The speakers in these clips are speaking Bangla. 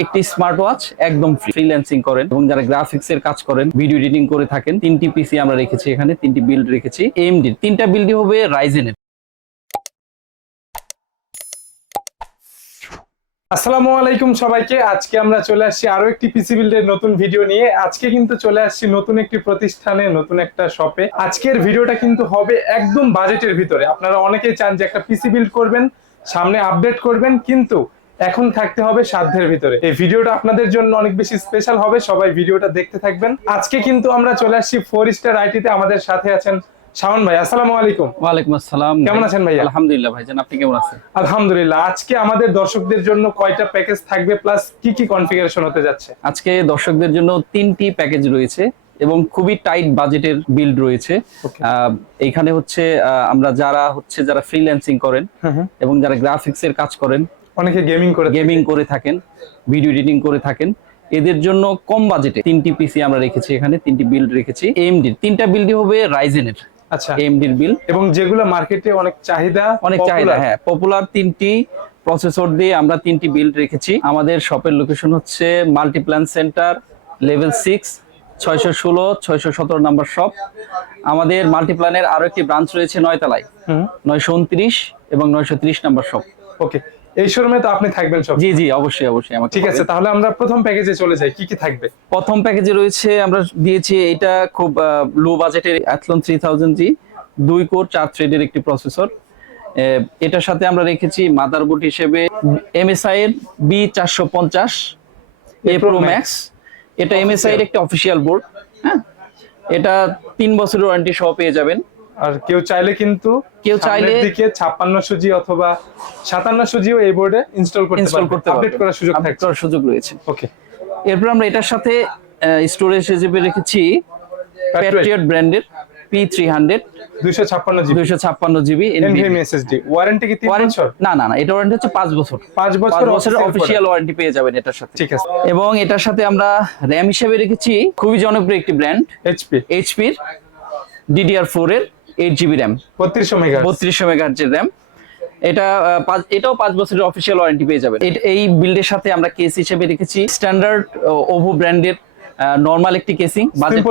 একটি স্মার্ট ওয়াচ একদম ফ্রিল্যান্সিং করেন এবং যারা গ্রাফিক্স এর কাজ করেন ভিডিও এডিটিং করে থাকেন, তিনটি পিসি আমরা রেখেছি এখানে, তিনটি বিল্ড রেখেছি এমডি তিনটা বিল্ডই হবে রাইজেনের আসসালামু আলাইকুম সবাইকে, আজকে আমরা চলে আসছি আরও একটি পিসি বিল্ডের নতুন ভিডিও নিয়ে। আজকে কিন্তু চলে আসছি নতুন একটি প্রতিষ্ঠানে, নতুন একটা শপে আজকের ভিডিওটা কিন্তু হবে একদম বাজেটের ভিতরে। আপনারা অনেকেই চান যে একটা পিসি বিল্ড করবেন, সামনে আপডেট করবেন, কিন্তু এখন থাকতে হবে সাধ্যের ভিতরে। এই ভিডিওটা আপনাদের জন্য অনেক বেশি স্পেশাল হবে সবাই ভিডিওটা দেখতে থাকবেন। আজকে কিন্তু আমরা চলে আসছি ফোর স্টার আইটিতে আমাদের সাথে আছেন শাওন ভাই। আসসালামু আলাইকুম। ওয়ালাইকুম আসসালাম কেমন আছেন ভাইয়া? আলহামদুলিল্লাহ ভাইজান আপনি কেমন আছেন? আলহামদুলিল্লাহ। আজকে আমাদের দর্শকদের জন্য কয়টা প্যাকেজ থাকবে প্লাস কি কি কনফিগারেশন হতে যাচ্ছে? আজকে দর্শকদের জন্য তিনটি প্যাকেজ রয়েছে এবং খুবই টাইট বাজেটের বিল্ড রয়েছে। এইখানে হচ্ছে আহ, আমরা যারা হচ্ছে যারা ফ্রিল্যান্সিং করেন। এবং যারা গ্রাফিক্স এর কাজ করেন অনেকে গেমিং করে গেমিং করে থাকেন ভিডিও এডিটিং করে থাকেন। এদের জন্য কম বাজেটে তিনটি পিসি আমরা রেখেছি এখানে তিনটি বিল্ড রেখেছি। এমডি তিনটা বিল্ডই হবে রাইজেনের আচ্ছা। এমডির বিল এবং যেগুলো মার্কেটে অনেক চাহিদা অনেক চাহিদা হ্যাঁ। পপুলার তিনটি প্রসেসর দিয়ে আমরা তিনটি বিল্ড রেখেছি। আমাদের শপের লোকেশন হচ্ছে মাল্টিপ্ল্যান সেন্টার লেভেল সিক্স ছয়শো ষোলো ছয়শো সতেরো নাম্বার শপ আমাদের মাল্টিপ্ল্যানের আরও একটি ব্রাঞ্চ রয়েছে নয়তলায়। নয়শো উনত্রিশ এবং নয়শো ত্রিশ নাম্বার শপ ওকে এই শোরুমে তো আপনি থাকবেন সব জি জি অবশ্যই অবশ্যই আমাকে ঠিক আছে তাহলে আমরা প্রথম প্যাকেজে চলে যাই কি কি থাকবে? প্রথম প্যাকেজে রয়েছে আমরা দিয়েছি এটা খুব লো বাজেটের অ্যাথলন থ্রি থাউজেন্ড জি দুই কোর চার থ্রেডের একটি প্রসেসর এটার সাথে আমরা রেখেছি মাদারবোর্ড হিসেবে এমএসআই এর বি চারশো পঞ্চাশ A Pro pro Max। Max এটা এমএসআই এর একটা অফিসিয়াল বোর্ড হ্যাঁ? এটা তিন বছরের ওয়ারেন্টি সহ পেয়ে যাবেন। আর কেউ চাইলে কিন্তু কেউ চাইলে- দিকে ছাপ্পান্নশো সুজি অথবা সাতান্নশো সুজিও এই বোর্ডে ইনস্টল করতে ইনস্টল পারবে। করতে আপডেট করার সুযোগ করার সুযোগ রয়েছে। ওকে এরপর আমরা এটার সাথে স্টোরেজ হিসেবে রেখেছি প্যাট্রিয়ট ব্র্যান্ডের পি থ্রি হান্ড্রেড দুইশো ছাপ্পান্ন জিবি। দুইশো ছাপ্পান্ন জিবি এনভিএম এসএসডি ওয়ারেন্টি কি তিন বছর? না না না এটা ওয়ারেন্টি হচ্ছে পাঁচ বছর। পাঁচ পাঁচ বছর বছরের official অফিসিয়াল ওয়ারেন্টি পেয়ে যাবেন এটার সাথে। ঠিক আছে। এবং এটার সাথে আমরা র্যাম হিসেবে রেখেছি খুবই জনপ্রিয় একটি ব্র্যান্ড এইচপি এইচপির ডিডিআর ফোর এর এইট জিবি র্যাম বত্রিশশো মেগা বত্রিশশো মেগাহার্জের র্যাম এটা পাঁচ- এটাও পাঁচ বছরের অফিসিয়াল ওয়ারেন্টি পেয়ে যাবে এট- এই বিল্ডের সাথে আমরা কেস হিসেবে রেখেছি স্ট্যান্ডার্ড ওভো ব্র্যান্ডের নর্মাল একটি কেসিং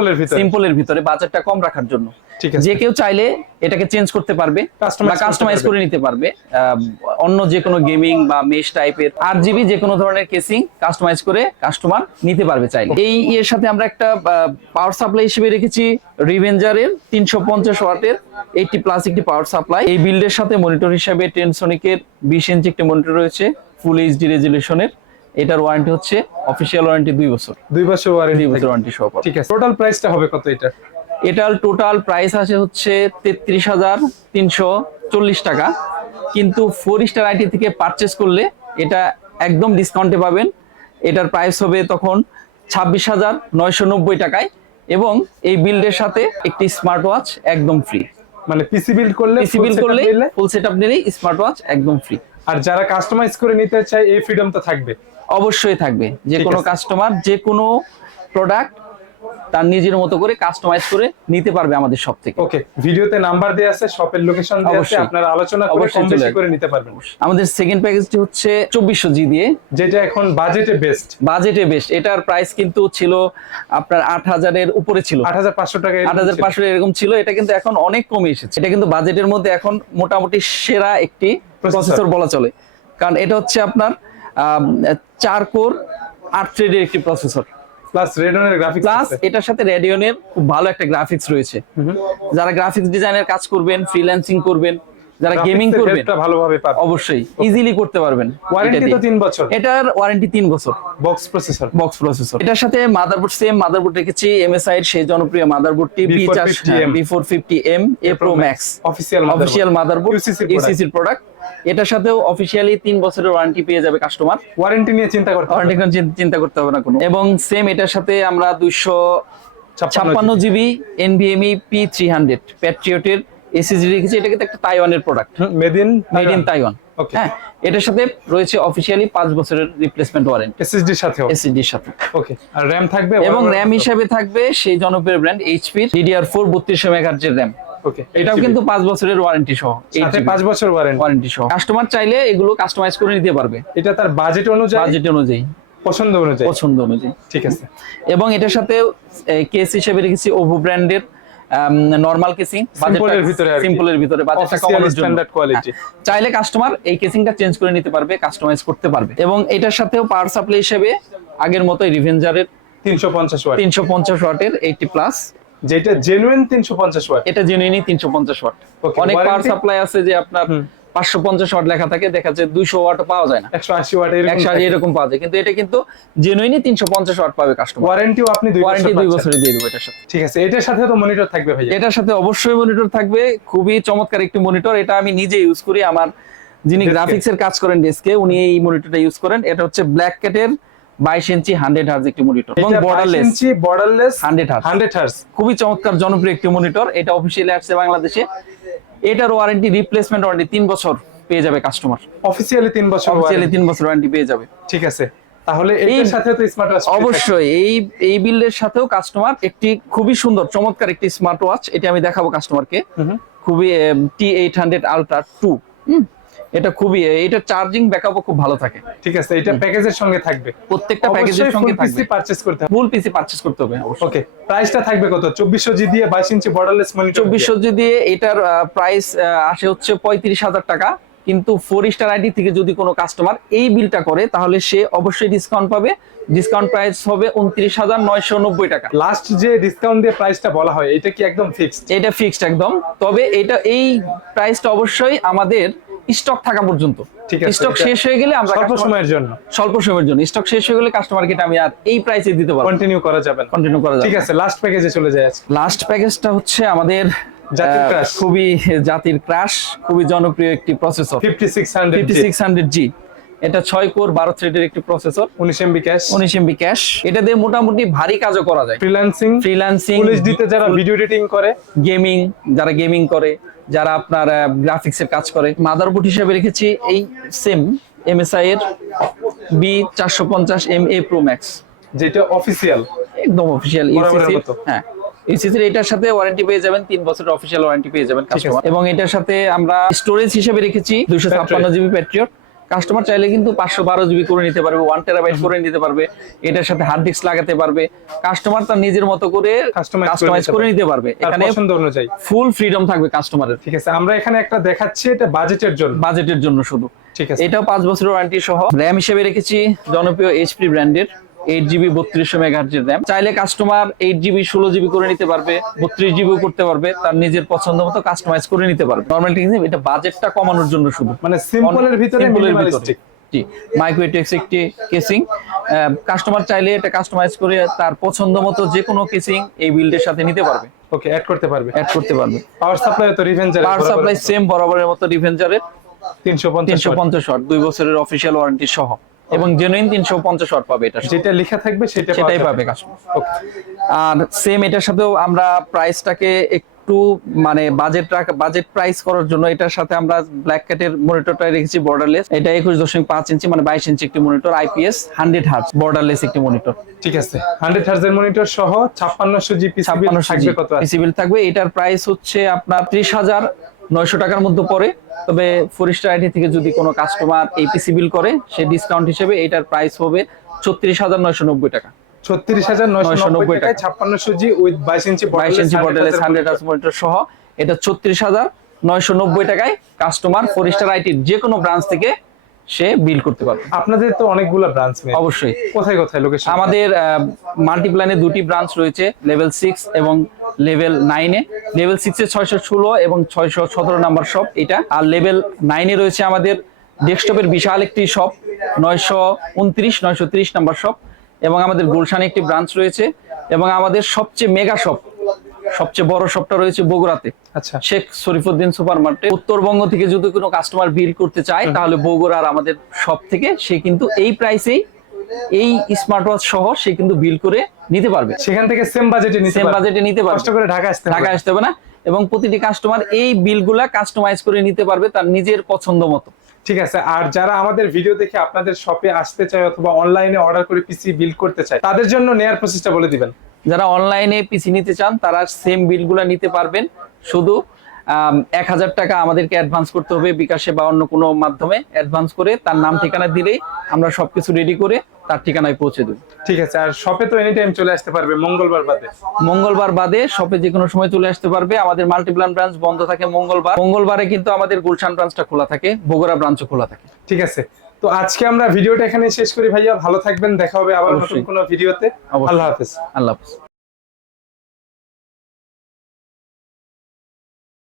এর ভিতরে। সিম্পলের ভিতরে বাজেটটা কম রাখার জন্য। ঠিক আছে। যে কেউ চাইলে এটাকে চেঞ্জ করতে পারবে বা কাস্টমাইজ করে নিতে পারবে। অন্য যে কোনো গেমিং বা মেশ টাইপের আট জিবি যে কোনো ধরনের কেসিং কাস্টমাইজ করে কাস্টমার নিতে পারবে চাইলে। এই এর সাথে আমরা একটা পাওয়ার সাপ্লাই হিসেবে রেখেছি রিভেঞ্জারের তিনশো পঞ্চাশ ওয়াটের এইটি প্লাস একটি পাওয়ার সাপ্লাই এই বিল্ডের সাথে মনিটর হিসাবে টেনসনিকের বিশ ইঞ্চি একটি মনিটর রয়েছে ফুল এইচডি রেজুলেশনের এটার ওয়ারেন্টি হচ্ছে অফিসিয়াল ওয়ারেন্টি দুই বছর। দুই বছর ওয়ারেন্টি বছর ওয়ারেন্টি সহ। ঠিক আছে। টোটাল প্রাইসটা হবে কত এটা? এটার টোটাল প্রাইস আছে হচ্ছে তেত্রিশ হাজার তিনশো চল্লিশ টাকা। কিন্তু ফোর স্টার আইটি থেকে পারচেস করলে এটা একদম ডিসকাউন্টে পাবেন। এটার প্রাইস হবে তখন ছাব্বিশ হাজার নয়শো নব্বই টাকায় এবং এই বিল্ডের সাথে একটি স্মার্ট ওয়াচ একদম ফ্রি মানে পিসি বিল্ড করলে পিসি full বিল setup করলে ফুল সেট আপ নিলেই স্মার্ট ওয়াচ একদম ফ্রি আর যারা কাস্টমাইজ করে নিতে চায় এই ফ্রিডম তো থাকবে। অবশ্যই থাকবে। যে কোনো কাস্টমার যে কোনো প্রোডাক্ট তার নিজের মতো করে কাস্টমাইজ করে নিতে পারবে আমাদের সব থেকে। ওকে ভিডিওতে নাম্বার দেওয়া আছে শপের লোকেশন দেওয়া আছে আপনারা আলোচনা করে কম বেশি করে নিতে পারবেন। আমাদের সেকেন্ড প্যাকেজটি হচ্ছে চব্বিশশো জি দিয়ে। যেটা এখন বাজেটে বেস্ট বাজেটে বেশ এটার প্রাইস কিন্তু ছিল আপনার আট হাজারের উপরে ছিল। আট হাজার পাঁচশো টাকা আট হাজার পাঁচশো এরকম ছিল। এটা কিন্তু এখন অনেক কমে এসেছে। এটা কিন্তু বাজেটের মধ্যে এখন মোটামুটি সেরা একটি প্রসেসর বলা চলে। কারণ এটা হচ্ছে আপনার চার কোর আট থ্রেডের একটি প্রসেসর প্লাস রেডিয়নের গ্রাফিক্স প্লাস এটার সাথে রেডিয়নের খুব ভালো একটা গ্রাফিক্স রয়েছে। যারা গ্রাফিক্স ডিজাইনের কাজ করবেন ফ্রিল্যান্সিং করবেন যারা গেমিং করবেন ভালোভাবে অবশ্যই ইজিলি করতে পারবেন ওয়ারেন্টি তো বছর। এটার ওয়ারেন্টি বছর। বক্স প্রসেসর বক্স প্রসেসর এটার সাথে মাদারবোর্ড সেম মাদারবোর্ড রেখেছি এমএসআই এর সেই জনপ্রিয় মাদারবোর্ডটি B B450M B four fifty M A pro max official official motherboard product এটার সাথেও অফিসিয়ালি তিন বছরের ওয়ারেন্টি পেয়ে যাবে কাস্টমার ওয়ারেন্টি নিয়ে চিন্তা করতে ওয়ারেন্টি চিন্তা করতে হবে না কোনো। এবং সেম এটার সাথে আমরা দুইশো ছাপ্পান্ন GB NVMe P three hundred প্যাট্রিয়টের SSD রেখেছি এটা কিন্তু একটা তাইওয়ানের product made in made in Taiwan হ্যাঁ এটার সাথে রয়েছে অফিসিয়ালি পাঁচ বছরের রিপ্লেসমেন্ট ওয়ারেন্টি এসএসডি সাথেও? এসএসডির সাথে। ওকে আর র্যাম থাকবে? এবং র্যাম হিসেবে থাকবে সেই জনপ্রিয় ব্র্যান্ড এইচপি ডিডিআর ফোর বত্রিশশো মেগাহার্জের র্যাম ওকে এটাও কিন্তু পাঁচ বছরের ওয়ারেন্টি সহ সাথে পাঁচ বছর ওয়ারেন্টি ওয়ারেন্টি সহ। কাস্টমার চাইলে এগুলো কাস্টমাইজ করে নিতে পারবে। এটা তার বাজেট অনুযায়ী? বাজেট অনুযায়ী। পছন্দ অনুযায়ী? পছন্দ অনুযায়ী। ঠিক আছে। এবং এটার সাথে কেস হিসেবে রেখেছি ওভো ব্র্যান্ডের নর্মাল কেসিং সিম্পলের ভিতরে সিম্পলের ভিতরে বাজেটটা কমানোর জন্য। quality। হ্যাঁ। চাইলে কাস্টমার এই কেসিংটা চেঞ্জ করে নিতে পারবে কাস্টমাইজ করতে পারবে। এবং এটার সাথেও পাওয়ার সাপ্লাই হিসেবে আগের মতোই রিভেঞ্জারের তিনশো পঞ্চাশ ওয়াট তিনশো পঞ্চাশ ওয়াটের এইটি প্লাস যেটা জেনুইন তিনশো পঞ্চাশ ওয়াট এটা জেনুইনই তিনশো পঞ্চাশ ওয়াট অনেক পাওয়ার সাপ্লাই আছে যে আপনার পাঁচশো পঞ্চাশ ওয়াট লেখা থাকে দেখা যাচ্ছে দুইশো ওয়াট পাওয়া যায় না। একশো আশি ওয়াট একশো আশি এরকম পাওয়া যায় কিন্তু এটা কিন্তু জেনুইনই তিনশো পঞ্চাশ ওয়াট পাবে কাস্টমার ওয়ারেন্টিও আপনি ওয়ারেন্টি দুই। বছরে দিয়ে দেবো এটার সাথে। ঠিক আছে এটার সাথে তো মনিটর থাকবে ভাই এটার সাথে অবশ্যই মনিটর থাকবে খুবই চমৎকার একটি মনিটর এটা আমি নিজে ইউজ করি আমার যিনি Desk-এ? গ্রাফিক্স এর কাজ করেন ডেস্কে উনি এই মনিটরটা ইউজ করেন। এটা হচ্ছে ব্ল্যাক ক্যাটের বাইশ ইঞ্চি হান্ড্রেড হার্জ একটি মনিটর এবং borderless inch borderless 100 hertz। Hundred hertz খুবই চমৎকার জনপ্রিয় একটি মনিটর এটা অফিসিয়ালি আসছে বাংলাদেশে। এটার ওয়ারেন্টি রিপ্লেসমেন্ট ওয়ারেন্টি তিন বছর পেয়ে যাবে কাস্টমার অফিসিয়ালি তিন বছর অফিসিয়ালি তিন বছর ওয়ারেন্টি পেয়ে যাবে। ঠিক আছে। তাহলে সাথে তো স্মার্ট ওয়াচ অবশ্যই এই এই বিল্ডের সাথেও কাস্টমার একটি খুবই সুন্দর চমৎকার একটি স্মার্ট ওয়াচ এটা আমি দেখাবো কাস্টমারকে খুবই T eight hundred ultra two এটা খুবই এটা চার্জিং ব্যাকআপও খুব ভালো থাকে। ঠিক আছে এটা প্যাকেজের সঙ্গে থাকবে। প্রত্যেকটা প্যাকেজের সঙ্গে থাকবে। পারচেজ করতে হবে। ফুল পিসি পারচেজ করতে হবে ওকে প্রাইসটা থাকবে কত? চব্বিশশো জি দিয়ে বাইশ ইঞ্চি বর্ডারলেস মনিটর জি দিয়ে এটার প্রাইস আসে হচ্ছে পঁয়ত্রিশ হাজার টাকা। কিন্তু ফোর স্টার আইডি থেকে যদি কোনো কাস্টমার এই বিলটা করে তাহলে সে অবশ্যই ডিসকাউন্ট পাবে। ডিসকাউন্ট প্রাইস হবে উনত্রিশ হাজার নয়শো নব্বই টাকা। লাস্ট যে ডিসকাউন্ট দিয়ে প্রাইসটা বলা হয় এটা কি একদম ফিক্সড এটা ফিক্সড একদম। তবে এটা এই প্রাইসটা অবশ্যই আমাদের স্টক থাকা পর্যন্ত। ঠিক আছে, স্টক শেষ হয়ে গেলে আমরা স্বল্প সময়ের জন্য। স্বল্প সময়ের জন্য। স্টক শেষ হয়ে গেলে কাস্টমারকে আমি আর এই প্রাইসে দিতে পারব কন্টিনিউ করা যাবে কন্টিনিউ করা ঠিক আছে লাস্ট প্যাকেজে চলে যায় আজকে। লাস্ট প্যাকেজটা হচ্ছে আমাদের। খুবই জাতির ক্রাশ খুবই জনপ্রিয় একটি processor fifty six hundred six hundred G এটা ছয় কোর বারো থ্রেডের একটি প্রসেসর উনিশ এমবি ক্যাশ উনিশ এমবি ক্যাশ এটা দিয়ে মোটামুটি ভারী কাজও করা যায়। ফ্রিল্যান্সিং ফ্রিল্যান্সিং দিতে যারা ভিডিও এডিটিং করে। গেমিং যারা গেমিং করে যারা আপনার গ্রাফিক্স এর কাজ করে। মাদারবোর্ড হিসেবে রেখেছি এই সেম এমএসআই এর বি চারশো পঞ্চাশ এম এ প্রো ম্যাক্স যেটা অফিসিয়াল একদম অফিসিয়াল হ্যাঁ। এটার সাথে ওয়ারেন্টি পেয়ে যাবেন তিন বছরের অফিসিয়াল ওয়ারেন্টি পেয়ে যাবেন কাস্টমার এবং এটার সাথে আমরা স্টোরেজ হিসেবে রেখেছি দুইশো ছাপ্পান্ন জিবি প্যাট্রিয়ট কাস্টমার চাইলে কিন্তু পাঁচশো বারো জিবি করে নিতে পারবে ওয়ান টেরাবাইট করে নিতে পারবে এটার সাথে হার্ড ডিস্ক লাগাতে পারবে। কাস্টমার তার নিজের মতো করে কাস্টমাইজ করে নিতে পারবে। এখানে পছন্দ অনুযায়ী। ফুল ফ্রিডম থাকবে কাস্টমারের ঠিক আছে আমরা এখানে একটা দেখাচ্ছি এটা বাজেটের জন্য। বাজেটের জন্য শুধু। ঠিক আছে। এটাও পাঁচ বছরের ওয়ারেন্টি সহ। র্যাম হিসেবে রেখেছি জনপ্রিয় এইচপি ব্র্যান্ডের এইট জিবি বত্রিশশো মেগাহার্জের র্যাম চাইলে কাস্টমার এইট জিবি ষোলো জিবি করে নিতে পারবে বত্রিশ জিবিও করতে পারবে তার নিজের পছন্দ মতো কাস্টমাইজ করে নিতে পারবে। নর্মাল এটা বাজেটটা কমানোর জন্য শুধু। মানে সিম্পলের ভিতরে Simple এর মিনিমালিস্টিক জি মাইক্রোটেক্স একটি কেসিং কাস্টমার চাইলে এটা কাস্টমাইজ করে তার পছন্দ মতো যে কোনো কেসিং এই বিল্ডের সাথে নিতে পারবে। ওকে অ্যাড করতে পারবে। অ্যাড করতে পারবে। পাওয়ার সাপ্লাই তো রিভেঞ্জার পাওয়ার সাপ্লাই সেম বরাবরের মতো ডিভেঞ্জারের তিনশো পঞ্চাশ তিনশো পঞ্চাশ দুই বছরের অফিসিয়াল ওয়ারেন্টি সহ। এবং জেনুইন তিনশো পঞ্চাশ ওয়াট পাবে এটা যেটা লেখা থাকবে সেটা সেটাই পাবে আর সেম এটার সাথেও আমরা প্রাইসটাকে একটু মানে বাজেট বাজেট প্রাইস করার জন্য এটার সাথে আমরা ব্ল্যাক ক্যাটের মনিটরটা রেখেছি বর্ডারলেস এটা একুশ দশমিক পাঁচ ইঞ্চি মানে বাইশ ইঞ্চি একটি monitor IPS hundred hertz borderless একটি মনিটর ঠিক আছে। হান্ড্রেড হার্জের মনিটর সহ ছাপ্পান্নশো জিপি ছাপ্পান্ন থাকবে কত থাকবে। এটার প্রাইস হচ্ছে আপনার ত্রিশ হাজার নয়শো টাকার মধ্যে পড়ে তবে ফরিস্টার আইডি থেকে যদি কোনো কাস্টমার এই পিসি বিল করে সে ডিসকাউন্ট হিসেবে এটার প্রাইস হবে ছত্রিশ হাজার নয়শো নব্বই টাকা ছত্রিশ হাজার নয়শো 990 নব্বই টাকায় টাকা। ছাপ্পান্ন সুজি উইথ বাইশ ইঞ্চি বাইশ ইঞ্চি মডেলের হান্ড্রেড মনিটর সহ এটা ছত্রিশ হাজার নয়শো নব্বই টাকায় কাস্টমার ফরিস্টার আইটির যে কোনো ব্রাঞ্চ থেকে সে বিল করতে পারবে। আপনাদের তো অনেকগুলো ব্রাঞ্চ অবশ্যই। কোথায় কোথায় লোকেশন আমাদের মাল্টিপ্লানে দুটি ব্রাঞ্চ রয়েছে লেভেল সিক্স এবং লেভেল নাইনে লেভেল সিক্সে ছয়শো ষোলো এবং ছয়শো সতেরো নাম্বার শপ এটা। আর লেভেল নাইনে রয়েছে আমাদের ডেস্কটপের বিশাল একটি শপ নয়শো উনত্রিশ নয়শো ত্রিশ নাম্বার শপ এবং আমাদের গুলশানে একটি ব্রাঞ্চ রয়েছে এবং আমাদের সবচেয়ে মেগা শপ সবচেয়ে বড় শপটা রয়েছে বগুড়াতে। আচ্ছা। শেখ শরীফুদ্দিন সুপার মার্কেট উত্তরবঙ্গ থেকে যদি কোনো কাস্টমার বিল করতে চায় তাহলে বগুড়ার আমাদের শপ থেকে সে কিন্তু এই প্রাইসেই এই স্মার্ট ওয়াচ সহ সে কিন্তু বিল করে নিতে পারবে। সেখান থেকে সেম বাজেটে নিতে সেম বাজেটে নিতে পারবে। কষ্ট করে ঢাকা আসতে ঢাকা আসতে হবে না। এবং প্রতিটি কাস্টমার এই বিলগুলা কাস্টমাইজ করে নিতে পারবে তার নিজের পছন্দ মতো। ঠিক আছে। আর যারা আমাদের ভিডিও দেখে আপনাদের শপে আসতে চায় অথবা অনলাইনে অর্ডার করে পিসি বিল করতে চায় তাদের জন্য নেয়ার প্রসেসটা বলে দিবেন। যারা অনলাইনে পিসি নিতে চান তারা সেম বিলগুলা নিতে পারবেন। শুধু এক হাজার টাকা আমাদেরকে অ্যাডভান্স করতে হবে বিকাশে বা অন্য কোনো মাধ্যমে অ্যাডভান্স করে। তার নাম ঠিকানা দিলেই আমরা সবকিছু রেডি করে তার ঠিকানায় পৌঁছে দেবো। ঠিক আছে আর শপে তো এনি টাইম চলে আসতে পারবে মঙ্গলবার বাদে। মঙ্গলবার বাদে শপে যে কোনো সময় চলে আসতে পারবে। আমাদের মাল্টিপ্লান ব্রাঞ্চ বন্ধ থাকে মঙ্গলবার। মঙ্গলবারে কিন্তু আমাদের গুলশান ব্রাঞ্চটা খোলা থাকে বগুড়া ব্রাঞ্চও খোলা থাকে। ঠিক আছে তো আজকে আমরা ভিডিওটা এখানে শেষ করি ভাইয়া ভালো থাকবেন দেখা হবে আবার নতুন। কোনো ভিডিওতে। আল্লাহ হাফেজ। আল্লাহ হাফিজ।